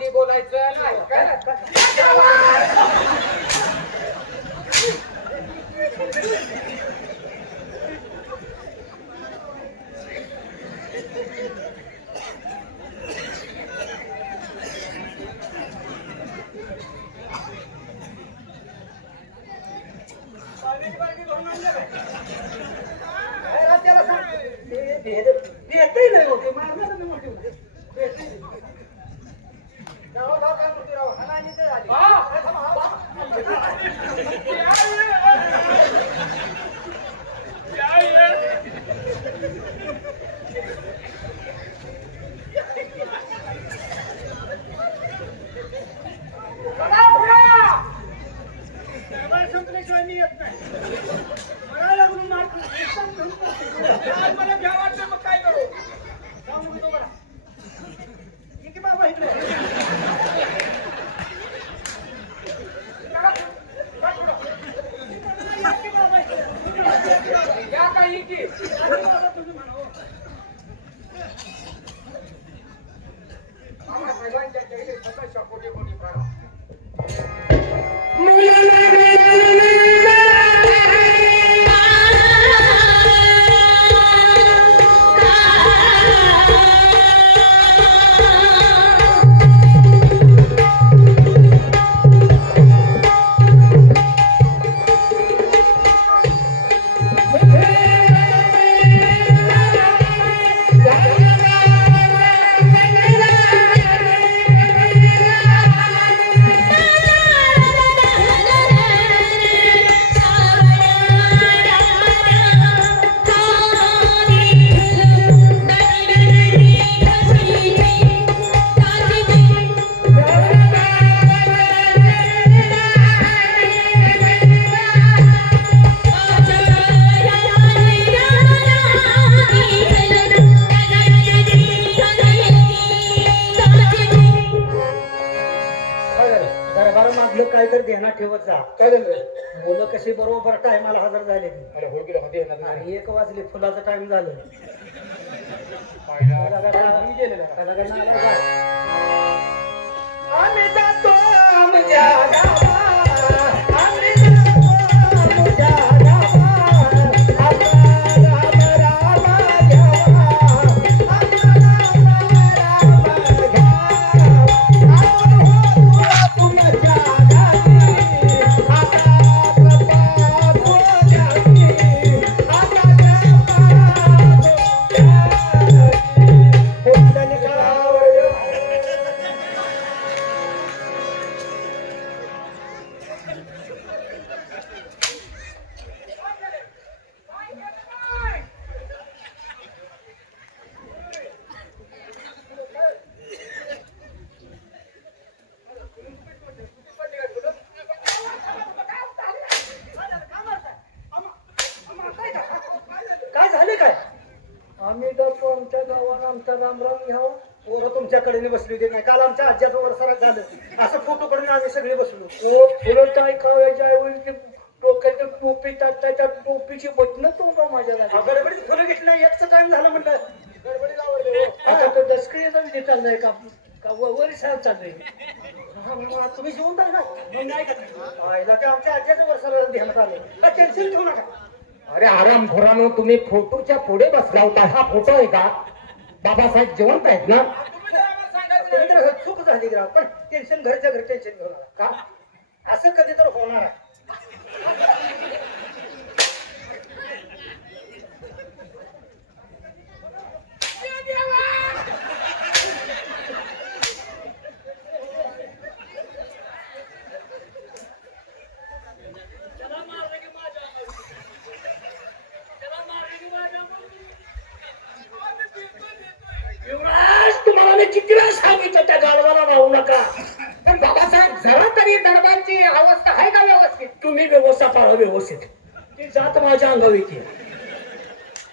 मध्ये बोलायचं. नाही हजर झाले हो येणार नाही. आणि एक वाजले फुलाचा टाइम झालं. मी गेलेलो. आम्ही जातो आमच्या गावा आमच्या गावात आमचा रामराम घ्यावं पोरं तुमच्याकडे बसली होती. नाही काल आमच्या आज्याचं वरसारात झालं. असं फोटो करून आम्ही सगळे बसलो. तो फुलं ऐकाव्याच्या ऐवजी डोक्यात टोपी टाकता त्या टोपीची बटणं तोंडा माझ्या लागली. गडबडीत फुलं घेतलं एकच टाइम झालं म्हटलं गडबडीत आवडले हो. आता तो दसकरीचा विषय चाललाय का? का व- वर साहेब चाललंय. हा, मग तुम्ही जेवून मग नाही का? आईला ते आमच्या आज्याचं वरसारात ध्यानात आलं. काय टेन्शन ठेवू नका. अरे आराम खोरानो तुम्ही फोटोच्या पुढे बसला होता. हा फोटो आहे का? बाबासाहेब जिवंत आहेत ना? तुम्ही चूक झाली राव पण टेन्शन घरच्या घरी टेन्शन घेऊ नका. का? असं कधी तर होणार आहे अवस्था आहे का व्यवस्थित तुम्ही व्यवस्था पाळा व्यवस्थित. ती जात माझ्या अंगावर येते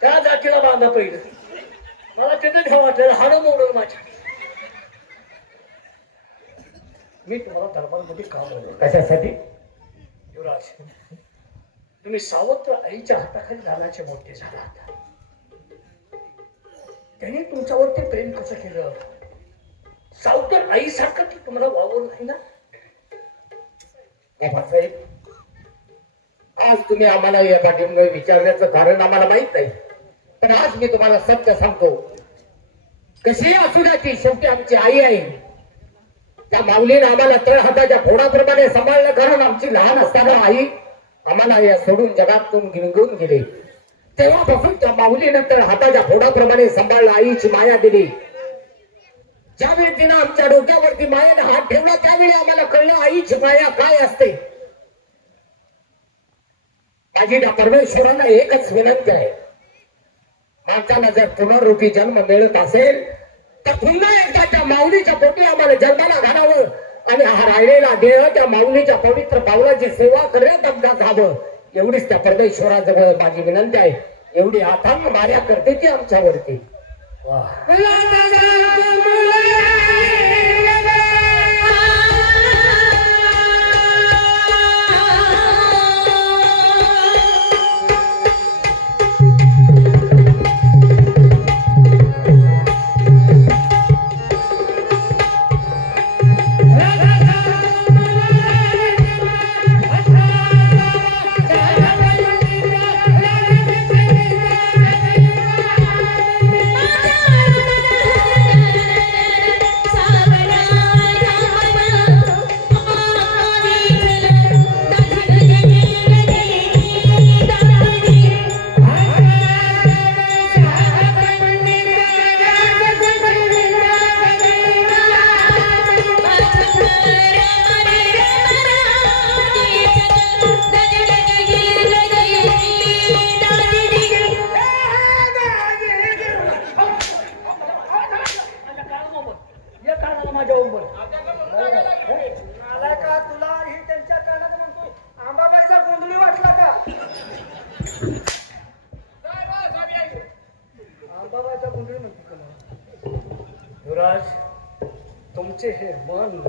त्या जातीला बांधा पहिलं. मला तिथं घ्या वाटलं हाडं मोडलं माझ्या. मी तुम्हाला दरबारमध्ये काम कशासाठी? युवराज तुम्ही सावत्र आईच्या हाताखाली घालायचे मोठे झाला त्याने तुमच्यावरती प्रेम कसं केलं? सावतर आईसारखं ती तुम्हाला वावरलं नाही ना? आज तुम्ही आम्हाला या पाठीमुळे विचारण्याचं कारण आम्हाला माहीत नाही. पण आज मी तुम्हाला सत्य सांगतो. कशी असू द्या ती शेवटी आमची आई आहे. त्या माऊलीने आम्हाला तळ हाताच्या फोडाप्रमाणे सांभाळलं कारण आमची लहान असताना आई आम्हाला या सोडून जगातून गिणगून गेली. तेव्हापासून त्या माऊलीने तळ हाताच्या फोडाप्रमाणे सांभाळलं आईची माया दिली. ज्यावेळी तिनं आमच्या डोक्यावरती मायेने हात ठेवला त्यावेळी आम्हाला कळलं आईची माया काय असते. माझी त्या परमेश्वराला एकच विनंती आहे. माणसाला जर पुनरुपी जन्म मिळत असेल तर पुन्हा एकदा त्या माऊलीच्या पोटी आम्हाला जन्माला घालावं आणि हा राहिलेला देह त्या माऊलीच्या पवित्र पावलाची सेवा करण्यात अपघात जावं. एवढीच त्या परमेश्वराजवळ माझी विनंती आहे. एवढी आथांग माया करते ती आमच्यावरती. वा. म्हणतो तुला युवराज तुमचे हे मन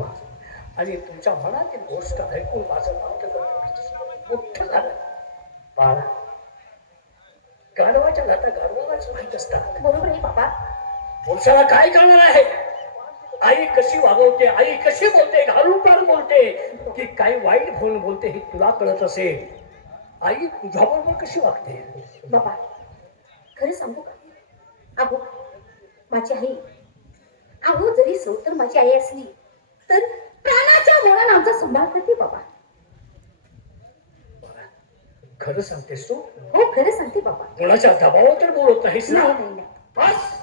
आणि तुमच्या मनातील गोष्ट ऐकून माझं मोठं झालं बाळा गाढवाच्या नाता गाढवालाच माहीत असतात. बरोबर आहे बाबा. पुरुषाला काय करणार आहे? आई कशी वागवते आई कशी बोलते घालून पाडून बोलते की काही वाईट म्हणून बोलते हे तुला कळत असेल? आई तुझ्याबरोबर कशी वागते? बाबा खरं सांगू का? अहो माझी आई. अहो जरी तर माझी आई असली तर प्राणाच्या मोडाने आमचा सांभाळ करते बाबा. खरं सांगतेस तू? हो खरं सांगते बाबा. कोणाच्या दबावावर तर बोलत नाहीस ना? नाही नाही नाही. बस.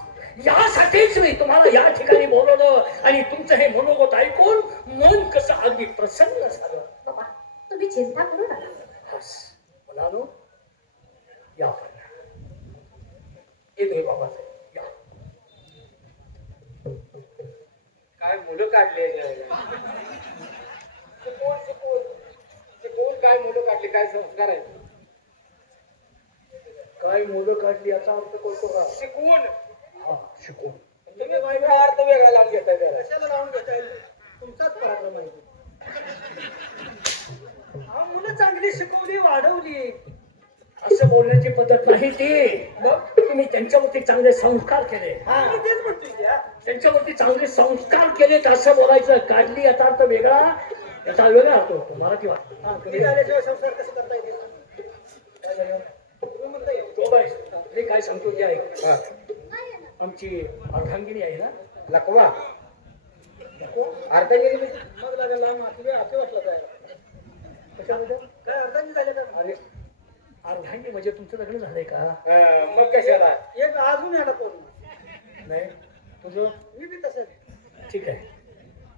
यासाठीच मी तुम्हाला या ठिकाणी बोलवलं आणि तुमचं हे मनोगत ऐकून मन कसं अगदी प्रसन्न झालं. बाबा तुम्ही चिंता करू नका. बस. मुलानो या पण बाबासाहेब काय मुलं काढली शिकवून शिकवून शिकवून काय मुलं काढली काय संस्कार काय मुलं काढली याचा अर्थ कळतो का? शिकवून हा शिकून. तुम्ही वेगळा अर्थ वेगळा लावून घेताय त्याला. कशाला लावून घेताय? तुमचाच पराक्रम आहे. हा मुलं चांगली शिकवली वाढवली. असं बोलण्याची पद्धत नाही ती. मग तुम्ही त्यांच्यावरती चांगले संस्कार केले. मी तेच म्हणतोय की. त्यांच्यावरती चांगले संस्कार केले असं बोलायचं. काढली याचा अर्थ वेगळा. याचा वेगळा अर्थ होतो. मराठी वाटतो हा, काय सांगतो ते ऐक. आमची अर्धांगिनी आहे ना? लकवा. अर्धांगिनी मग लागला काय अर्धांनी झाले का? अर्धांगी म्हणजे तुमचं लग्न झालंय का? मग कशाला? एक अजून याला पोर नाही तुझं? मी बी तसंच. ठीक आहे.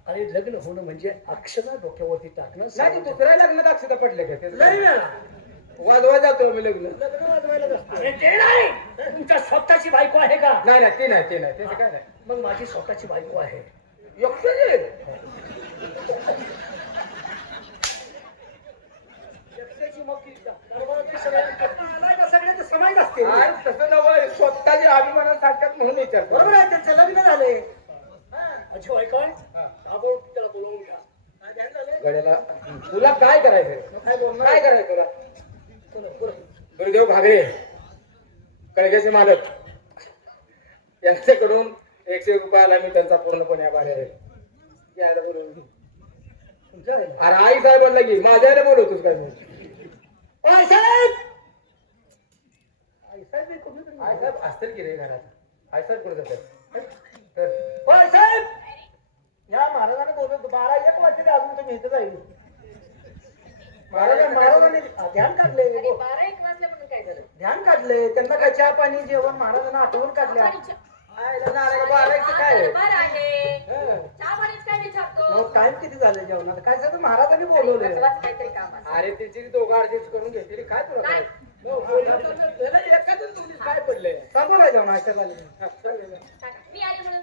अरे लग्न होणं म्हणजे अक्षरा डोक्यावरती टाकणं नाही ते दुसऱ्या लग्नात अक्षता पडले का? ते लई वेळा वाजवा जातो मी लग्न. लग्न वाजवायला असतो. अरे ते नाही! तुमच्या स्वतःची बायको आहे का? नाही नाही ते नाही ते नाही त्याचं काय नाही. मग माझी स्वतःची बायको आहे. एकशे करायचं काय बोलणार काय करायचं तुला बोला, बोला. घागरे कळग्याचे मालक. यांच्याकडून एकशे रुपयाला मी त्यांचा पूर्णपणे आभारी आहे. यायला आहे. अरे आई साहेबांना घे माझ्या आईला बोलवतोस काय ओय साहेब! आई साहेब आई साहेब असतील की रे घरात? आई साहेब कुठे जातात? साहेब! या महाराजाने बोलवतो. बारा एक वाजता अजून तुम्ही इथं जाईल. महाराजांनी ध्यान काढले बारा एक वाजले म्हणून काय झालं? ध्यान काढले त्यांना काय चहा पाणी जेवण महाराजांना आठवण काढल्या. काय? टाइम किती झाले जेवणाला? काय सगळं महाराजांनी बोलवले अरे तिची दोघं ऍडजस्ट करून घेतली काय तुला काय? पडलंय? सांगू जेवण झाले. मी आले म्हणून?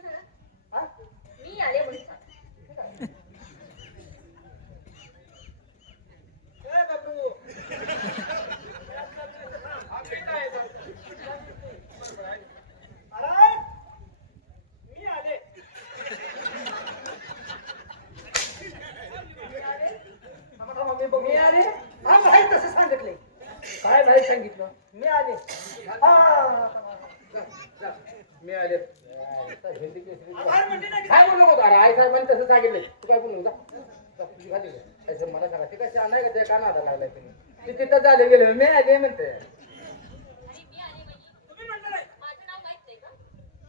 मी आले म्हणून सांगा ए, बाबू. महाराज, मी आले. थांबा, थांबा, मी बघू. मी आले हा नाही तसं सांगितले काय नाही सांगितलं मी आले हा जा, जा. मी आले आता हिंदी केसरी आभार म्हणले नाही. काय बोलू नको अरे आई साहेबांनी तसं सांगितलंय तू काय बोलू जा जा, तुझी खाली जा. असं मला सांगा ते कशा नाही का ते का नादा लागलाय तुम्ही? ते तिथं झाले गेले मी आले म्हणते.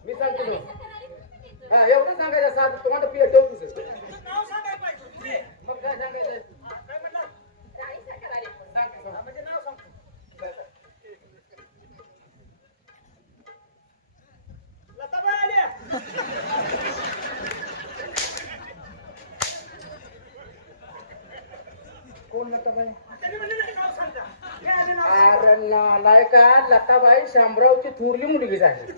मी सांगतो. हा एवढं सांगायचं सात तुम्हाला पिय ठेवतोस तुमचं नाव सांगायला पाहिजे. पुढे. मग काय सांगायचं काय म्हणलं? राणी साखर आले म्हणून. हा, म्हणजे नाव सांगतो. लताबाई आल्या. कोण नका बाई त्यांनी म्हणलं नाही, नाव सांगा. मी आले, नाव सांगा. अरे नालाय का लताबाई शामरावची थोरली मुलगी झाली.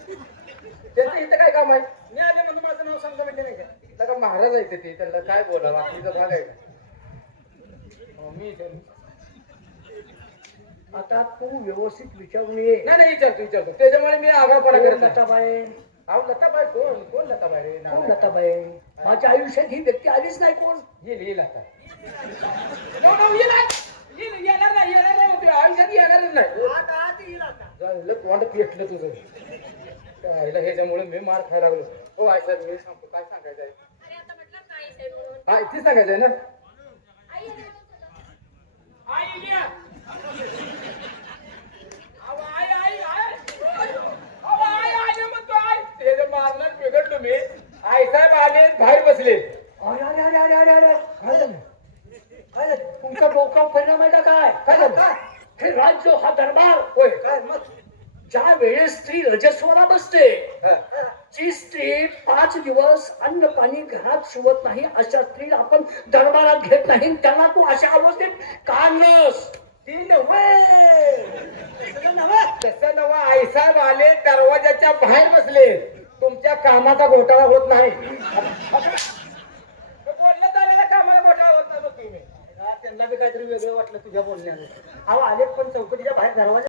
त्यांचं इथं काय काम आहे? मी आले म्हणून माझं नाव सांगा म्हणले नाही का? लगा महाराज आहे ते त्यांना काय बोलावं? आपलीचा भाग आहे मी आता तू व्यवस्थित विचारून ये. नाही नाही विचारतो विचारतो. त्याच्यामुळे मी आगावपणा कोण करत. लताबाई? अहो लताबाई कोण? कोण लताबाई रे? कोण नालायक. लताबाई? माझ्या आयुष्यात ही व्यक्ती आलीच नाही कोण? येईल येईल आता. येणार. नाही येणार नाही. होते. आयुष्यात येणारच नाही. आत, आत येईल आता. झालं तोंड पेटलं तुझं. त्याला ह्याच्यामुळे मी मार खायला लागलो. हो आय साहेब मी सांगतो काय सांगायचं आहे? अरे आता म्हटलं नाही साहेब म्हणून? हा ती सांगायचं आहे ना? आई. आई आई, आई, आई. आई, आई आई. मारणार बिघडलो मी. आई साहेब आले बाहेर बसले. अरे अरे अरे अरे अरे अरे. काय झालं? काय झालं? तुमचा डोक्यावर परिणाम आहे का काय? काय झालं? हे राज्य हा दरबार होय काय मग? ज्या वेळेस स्त्री रजस्वला बसते. जी स्त्री पाच दिवस अन्न पाणी घरात शिवत नाही अशा स्त्री आपण दरबारात घेत नाही त्यांना तू अशा अवस्थेत का आणलंस ती नव्हे. तसं नवा आई साहेब आले दरवाजाच्या बाहेर बसले. तुमच्या कामाचा घोटाळा होत नाही. बोललं झालेल्या कामाला घोटाळा होत नाही त्यांना बी काहीतरी वेगळं वाटलं तुझ्या बोलण्याने. अहो आले पण चौकटीच्या बाहेर दरवाजा